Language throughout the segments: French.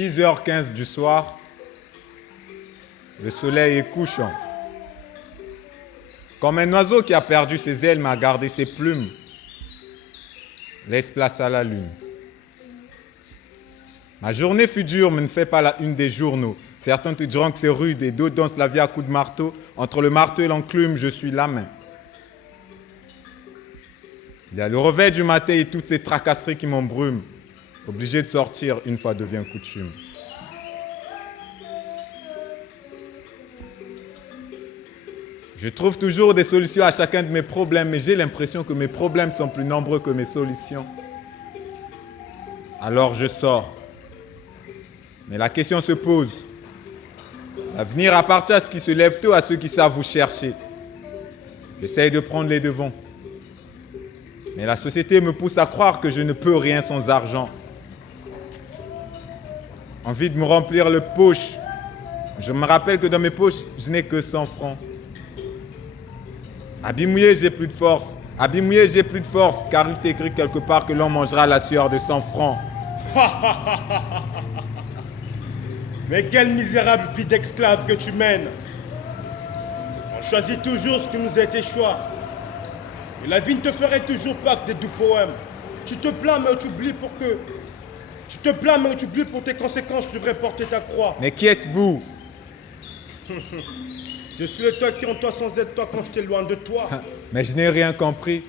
6h15 du soir, le soleil est couchant. Comme un oiseau qui a perdu ses ailes m'a gardé ses plumes, laisse place à la lune. Ma journée fut dure, mais ne fais pas la une des journaux. Certains te diront que c'est rude et d'autres dansent la vie à coups de marteau. Entre le marteau et l'enclume, je suis la main. Il y a le réveil du matin et toutes ces tracasseries qui m'embrument. Obligé de sortir une fois devient coutume. Je trouve toujours des solutions à chacun de mes problèmes, mais j'ai l'impression que mes problèmes sont plus nombreux que mes solutions. Alors je sors. Mais la question se pose. L'avenir appartient à ceux qui se lèvent tôt, à ceux qui savent vous chercher. J'essaye de prendre les devants. Mais la société me pousse à croire que je ne peux rien sans argent. Envie de me remplir le poche. Je me rappelle que dans mes poches, je n'ai que 100 francs. Habit mouillé, j'ai plus de force. Habit mouillé, j'ai plus de force, car il t'écrit quelque part que l'on mangera la sueur de 100 francs. Mais quelle misérable vie d'esclave que tu mènes. On choisit toujours ce qui nous a été choix. Et la vie ne te ferait toujours pas que des doux poèmes. Tu te plains mais tu oublies pour que... Tu te plains mais tu oublies pour tes conséquences, tu devrais porter ta croix. Mais qui êtes-vous? Je suis le toi qui en toi sans être toi quand je t'éloigne de toi. Mais je n'ai rien compris.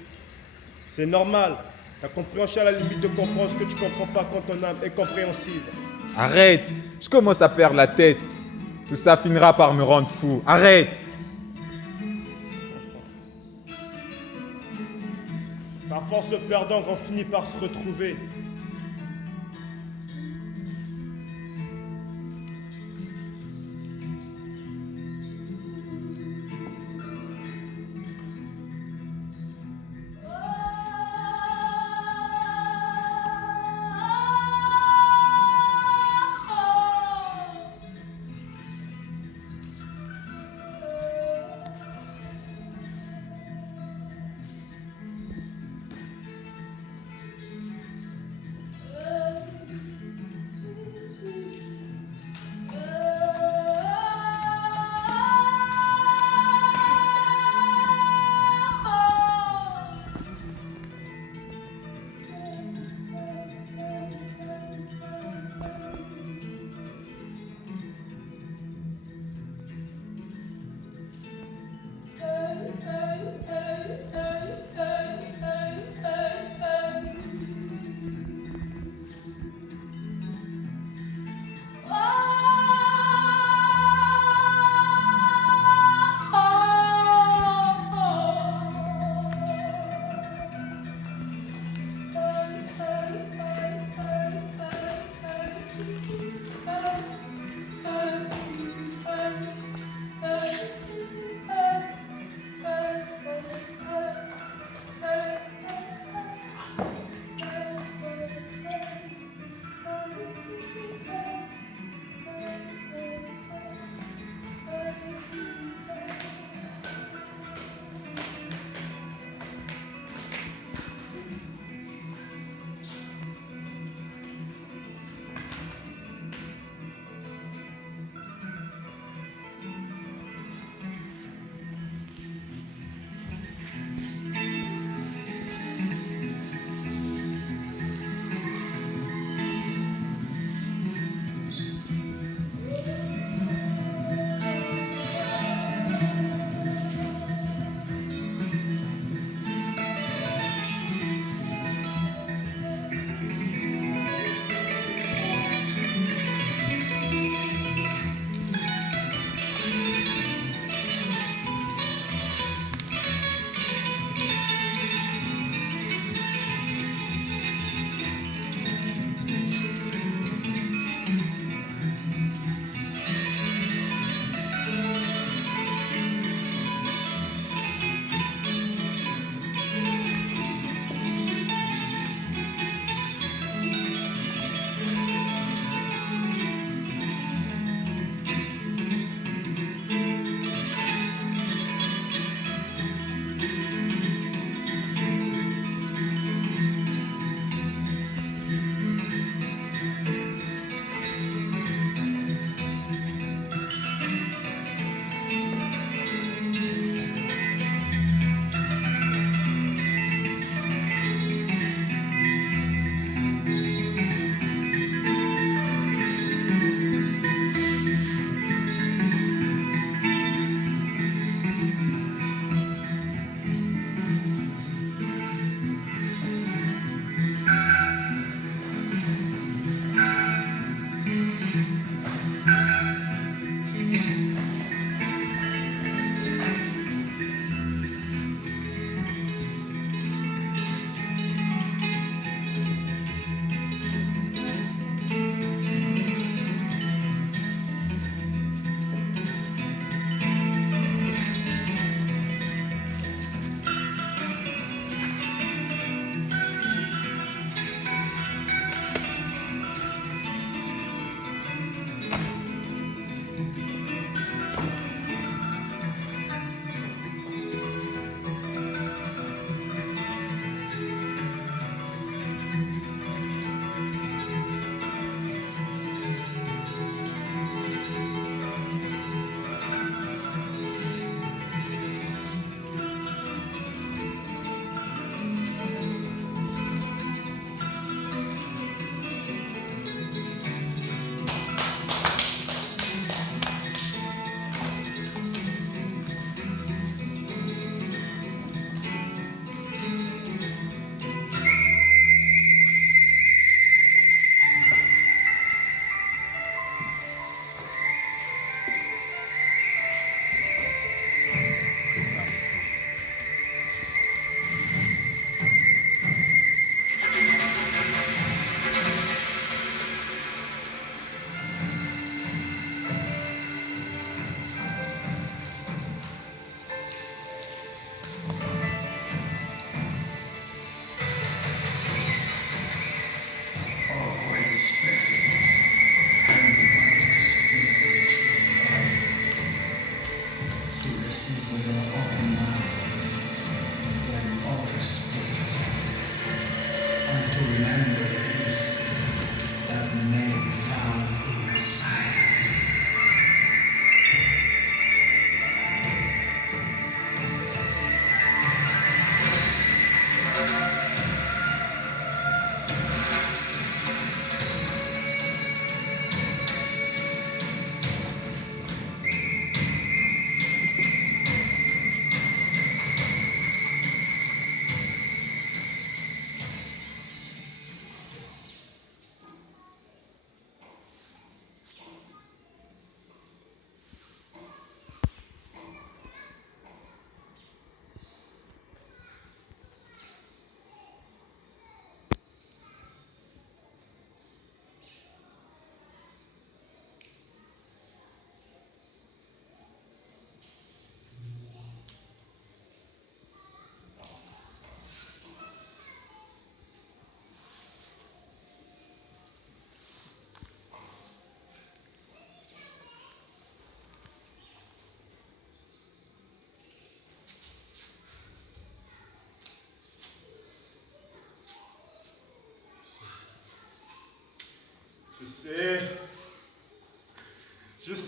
C'est normal. Ta compréhension à la limite de comprendre ce que tu comprends pas quand ton âme est compréhensive. Arrête, je commence à perdre la tête. Tout ça finira par me rendre fou. Arrête. Parfois, se perdant, on finit par se retrouver.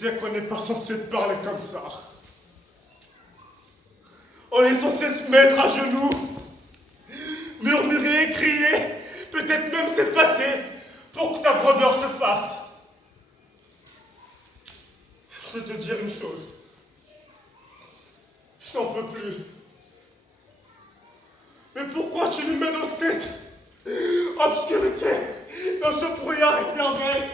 sais qu'on n'est pas censé parler comme ça. On est censé se mettre à genoux, murmurer, crier, peut-être même s'effacer pour que ta grandeur se fasse. Je vais te dire une chose. Je n'en peux plus. Mais pourquoi tu nous mets dans cette obscurité, dans ce brouillard éternel?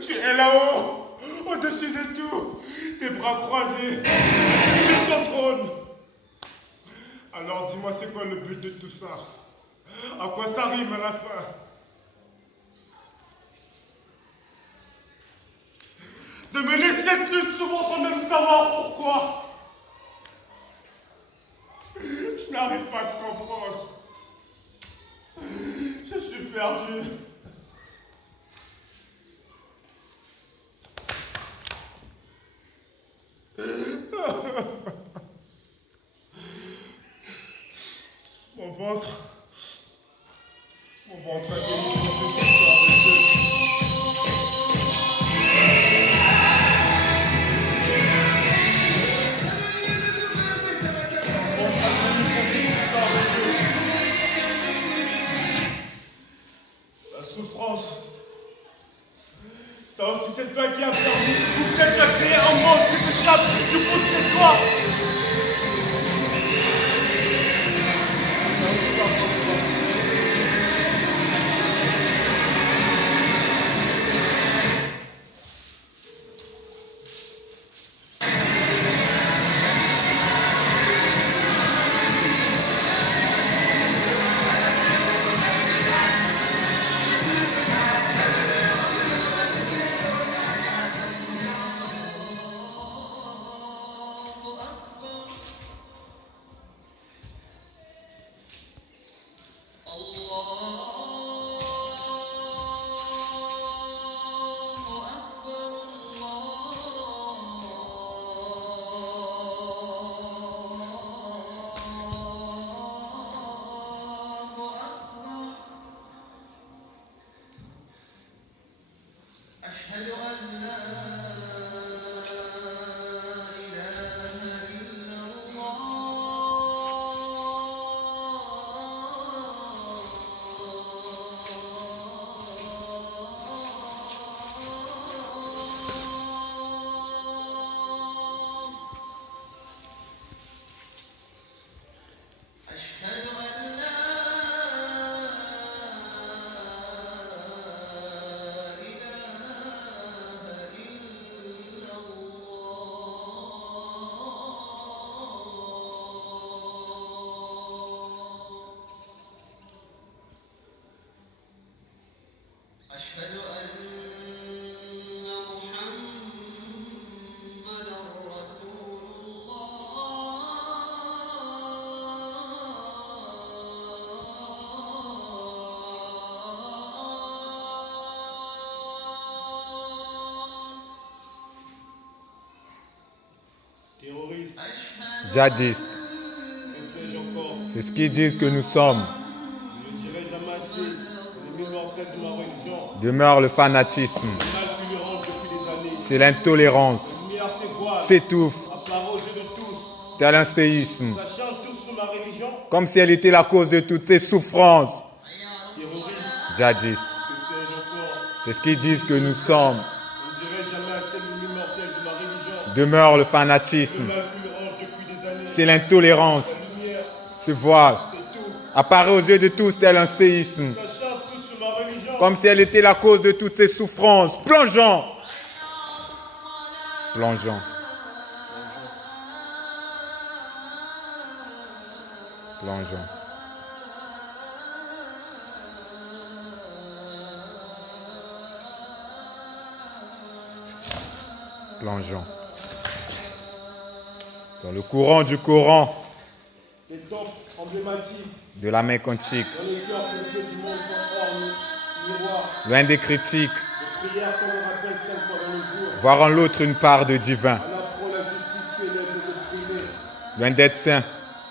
Tu es là-haut, au-dessus de tout, tes bras croisés, sur ton trône. Alors dis-moi, c'est quoi le but de tout ça? À quoi ça rime à la fin? De mener cette lutte souvent sans même savoir pourquoi. Je n'arrive pas à te comprendre. Je suis perdu. Mon ventre a guéri dans cette histoire de Dieu. La souffrance, ça aussi c'est toi qui as permis, ou peut-être tu as créé un monde qui s'échappe du bout de tes doigts. Terroristes, Djihadistes, que sais-je encore? c'est ce qu'ils disent que nous sommes. Je ne dirai jamais assez. L'ennemi mortel de ma religion. Demeure le fanatisme, Le mal qui lui range depuis des années. c'est l'intolérance, L'ennemi a ses voiles. s'étouffe, Apparaît aux yeux de tous. tel un séisme, Sachant tous sous ma religion. comme si elle était la cause de toutes ces souffrances. Terroristes, Djihadistes, que sais-je encore? c'est ce qu'ils disent que nous sommes. Je ne dirai jamais assez l'ennemi mortel de ma religion. Demeure le Le fanatisme, mal qui lui range depuis des années. c'est l'intolérance, La lumière, ce voile, c'est tout. apparaît aux yeux de tous tel un séisme, Sachant tous sous ma religion. comme si elle était la cause de toutes ces souffrances. Plongeons, plongeons, plongeons. Plongeons dans le courant du Coran, Des temples emblématiques. de la main quantique, Dans le cœur que les yeux du monde sont hors miroir. loin des critiques, De prières qu'on nous rappelle 5 fois dans le jour. voir en l'autre une part de divin, Allah pour la justice qui élève les opprimés. loin d'être saint,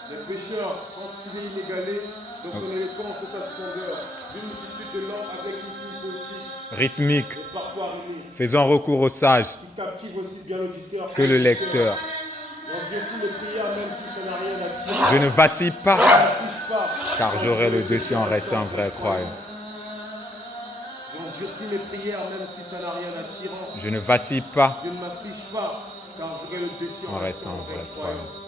Les pécheurs, sans style inégalé, dans son élégance et sa splendeur. D'une multitude de langues avec une fine poétique rythmique, et parfois rythmique. faisant recours aux sages qui captive aussi bien l'auditeur que le lecteur. J'endurcis mes prières même si ça n'a rien à dire. Je ne vacille pas, Je ne m'affiche pas. car j'aurai le dessus en restant un vrai croyant. J'endurcis mes prières même si ça n'a rien d'attirant. Je ne vacille pas, Je ne m'affiche pas, car j'aurai le dessus en restant un vrai croyant.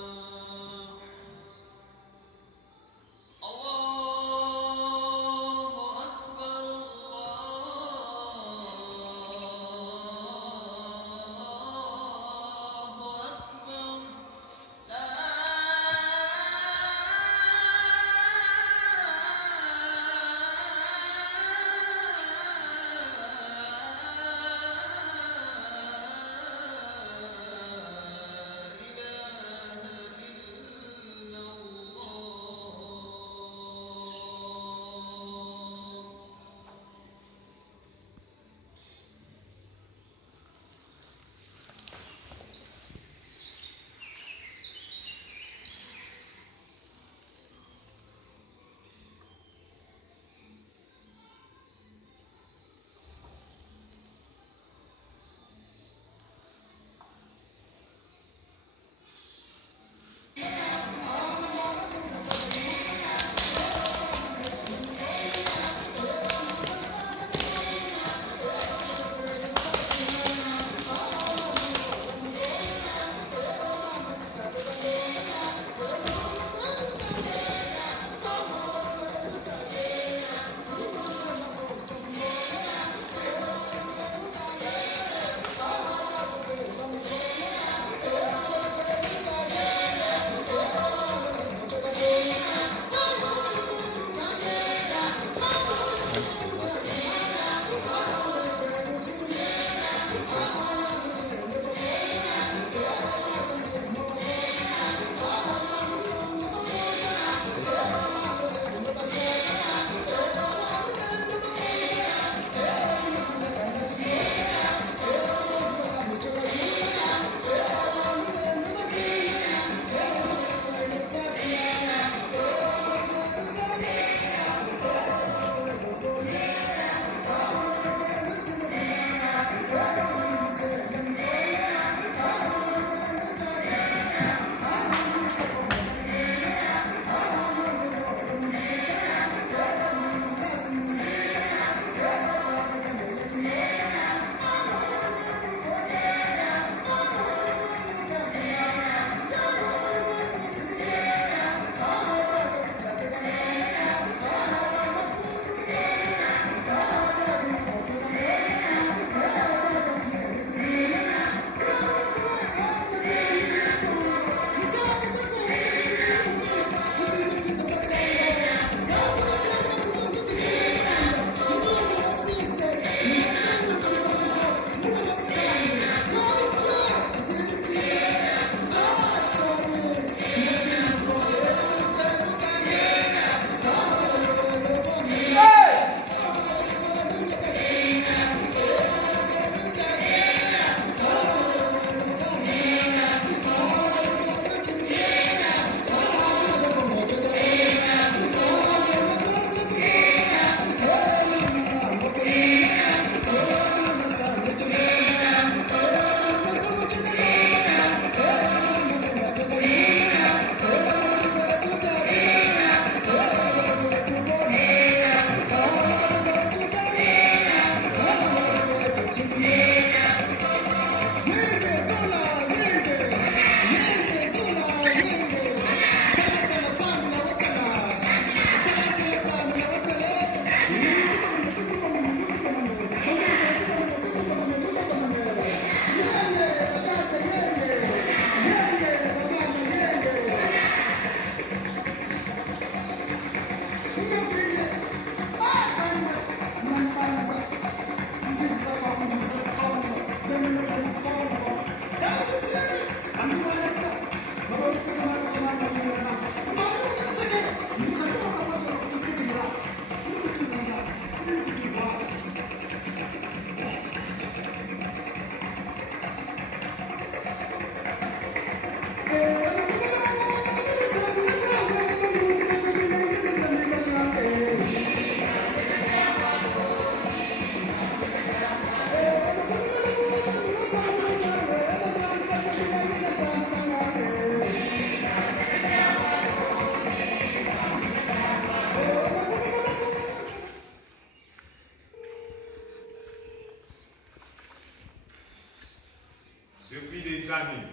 Depuis des années,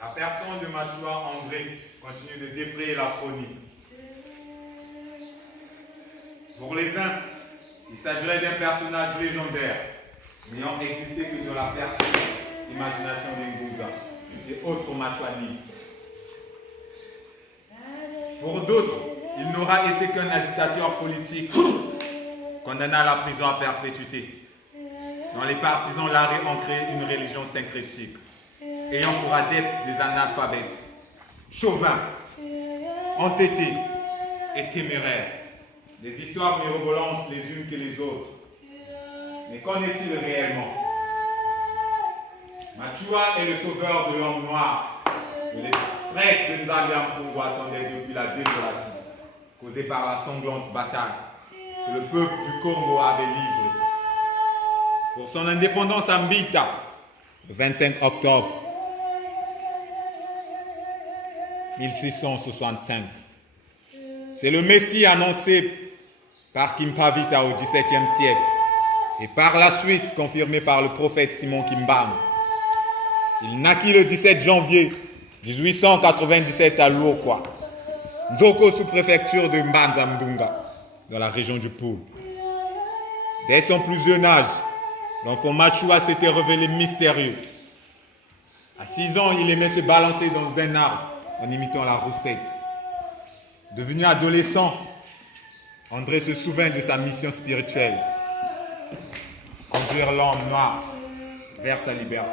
la personne de Machua André continue de défrayer la chronique. Pour les uns, il s'agirait d'un personnage légendaire, n'ayant existé que dans la fertile imagination des Ngouza et autres machuanistes. Pour d'autres, il n'aura été qu'un agitateur politique condamné à la prison à perpétuité. Dans les partisans, l'arrêt ont créé une religion syncrétique, ayant pour adeptes des analphabètes, chauvins, entêtés et téméraires, des histoires mirobolantes les unes que les autres. Mais qu'en est-il réellement? Machua est le sauveur de l'homme noir, que les prêtres de Nzambian Congo attendaient depuis la désolation, causée par la sanglante bataille que le peuple du Congo avait livrée. Pour son indépendance à Mbita, le 25 octobre 1665. C'est le Messie annoncé par Kimpavita au XVIIe siècle et par la suite confirmé par le prophète Simon Kimbam. Il naquit le 17 janvier 1897 à Luokwa, Nzoko sous-préfecture de Mbanza-Mdunga, dans la région du Poul. Dès son plus jeune âge, l'enfant Machua s'était révélé mystérieux. À 6 ans, il aimait se balancer dans un arbre en imitant la roussette. Devenu adolescent, André se souvint de sa mission spirituelle, conduire l'homme noir vers sa liberté.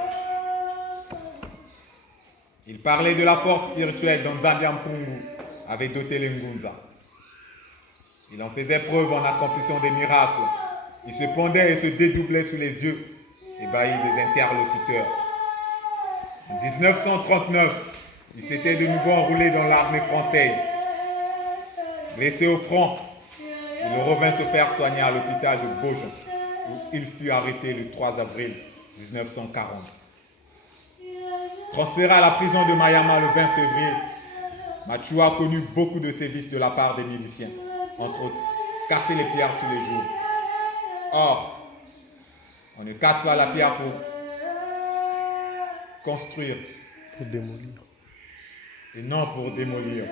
Il parlait de la force spirituelle dont Nzambian Pungu avait doté les Ngunza. Il en faisait preuve en accomplissant des miracles. Il se pendait et se dédoublait sous les yeux, ébahis des interlocuteurs. En 1939, il s'était de nouveau enroulé dans l'armée française. Blessé au front, il revint se faire soigner à l'hôpital de Beaujon, où il fut arrêté le 3 avril 1940. Transféré à la prison de Mayama le 20 février, Machua a connu beaucoup de sévices de la part des miliciens, entre autres casser les pierres tous les jours. Or, on ne casse pas la pierre pour construire, pour démolir. Et non pour démolir,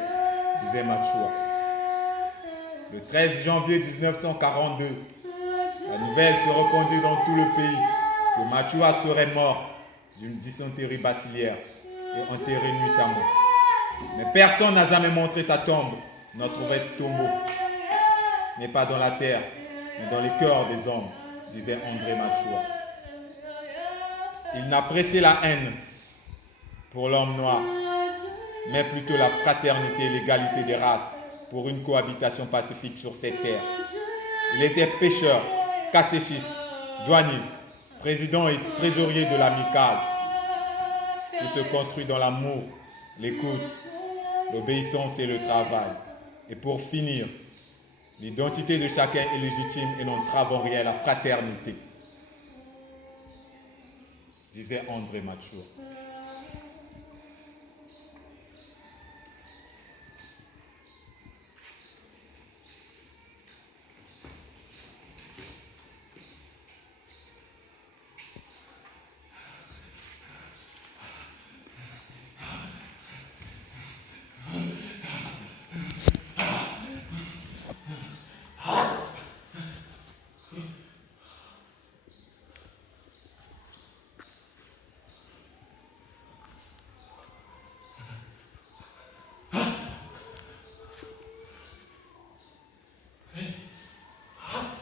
disait Machua. Le 13 janvier 1942, la nouvelle se répandit dans tout le pays que Machua serait mort d'une dysenterie bacilliaire et enterré nuitamment. Mais personne n'a jamais montré sa tombe. Notre vrai tombeau n'est pas dans la terre, mais dans les cœurs des hommes, disait André Machua. Il n'a prêché la haine pour l'homme noir, mais plutôt la fraternité et l'égalité des races pour une cohabitation pacifique sur cette terre. Il était pêcheur, catéchiste, douanier, président et trésorier de l'amicale. Tout se construit dans l'amour, l'écoute, l'obéissance et le travail. Et pour finir, l'identité de chacun est légitime et n'entrave en rien la fraternité, disait André Machua.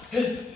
Hey!